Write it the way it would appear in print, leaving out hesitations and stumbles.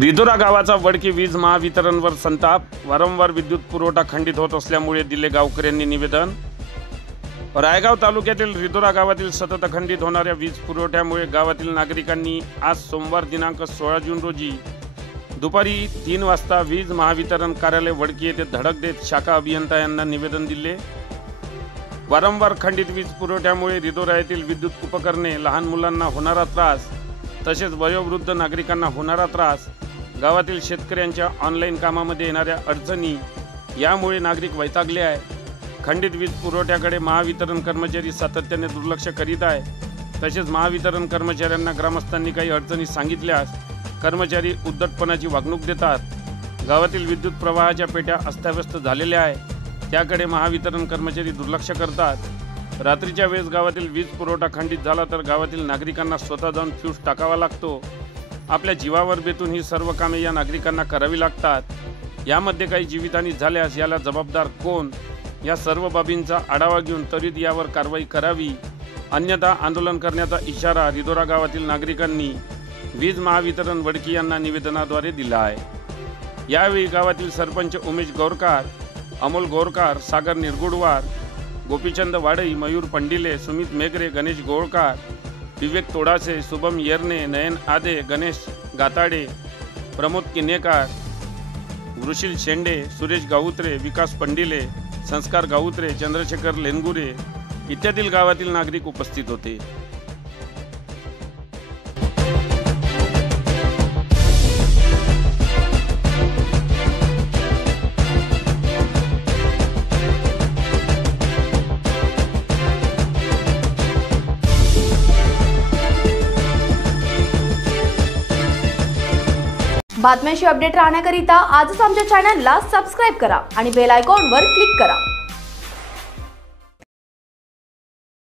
रिधोरा गावाचा वडकी वीज महावितरणवर संताप। वारंवार विद्युत पुरवठा खंडित होत असल्यामुळे दिले गावकऱ्यांनी निवेदन। रायगाव तालुक्यातील रिधोरा गावातील सतत खंडित होणाऱ्या वीज पुरवठ्यामुळे गावातील नागरिकांनी आज सोमवार दिनांक 16 जून रोजी दुपारी 3 वाजता वीज महावितरण कार्यालय वडकी येथे धडक देत शाखा अभियंता यांना निवेदन दिले। वारंवार खंडित वीज पुरवठ्यामुळे रिधोरा येथील विद्युत उपकरणे, लहान मुलांना होणारा त्रास तसेच वयोवृद्ध नागरिकांना होणारा त्रास, गावातील शेतकऱ्यांच्या ऑनलाईन कामामध्ये येणाऱ्या अडचणी यामुळे नागरिक वैतागले आहे। खंडित वीज पुरवठ्याकडे महावितरण कर्मचारी सातत्याने दुर्लक्ष करीत आहे। तसेच महावितरण कर्मचाऱ्यांना ग्रामस्थांनी काही अडचणी सांगितल्यास कर्मचारी उद्धटपणाची वागणूक देतात। गावातील विद्युत प्रवाहाच्या पेट्या अस्ताव्यस्त झालेल्या आहे, त्याकडे महावितरण कर्मचारी दुर्लक्ष करतात। रात्रीच्या वेळेस गावातील वीज पुरवठा खंडित झाला तर गावातील नागरिकांना स्वतः जाऊन फ्यूज टाकावा लागतो। आपल्या जीवावर बेतून ही सर्व कामे या नागरिकांना करावी लागतात। यामध्ये काही जीवितहानी झाल्यास याला जबाबदार कोण, या सर्व बाबींचा आढावा घेऊन त्वरित यावर कारवाई करावी, अन्यथा आंदोलन करण्याचा इशारा रिधोरा गावातील नागरिकांनी वीज महावितरण वडकी यांना निवेदनाद्वारे दिला आहे। यावेळी गावातील सरपंच उमेश गोरकार, अमोल गोरकार, सागर निरगुडवार, गोपीचंद वाडई, मयूर पंडिले, सुमित मेघरे, गणेश गोळकार, विवेक तोडासे, शुभम येरने, नयन आदे, गणेश गाताडे, प्रमोद किनेकार, वृषिल शेंडे, सुरेश गाऊत्रे, विकास पंडिले, संस्कार गाऊत्रे, चंद्रशेखर लेनगुरे इत्यादी गावातील नागरिक उपस्थित होते। बातम्यांशी अपडेट राहण्याकरिता आजच आमच्या चॅनलला सबस्क्राइब करा आणि बेल आयकॉनवर क्लिक करा।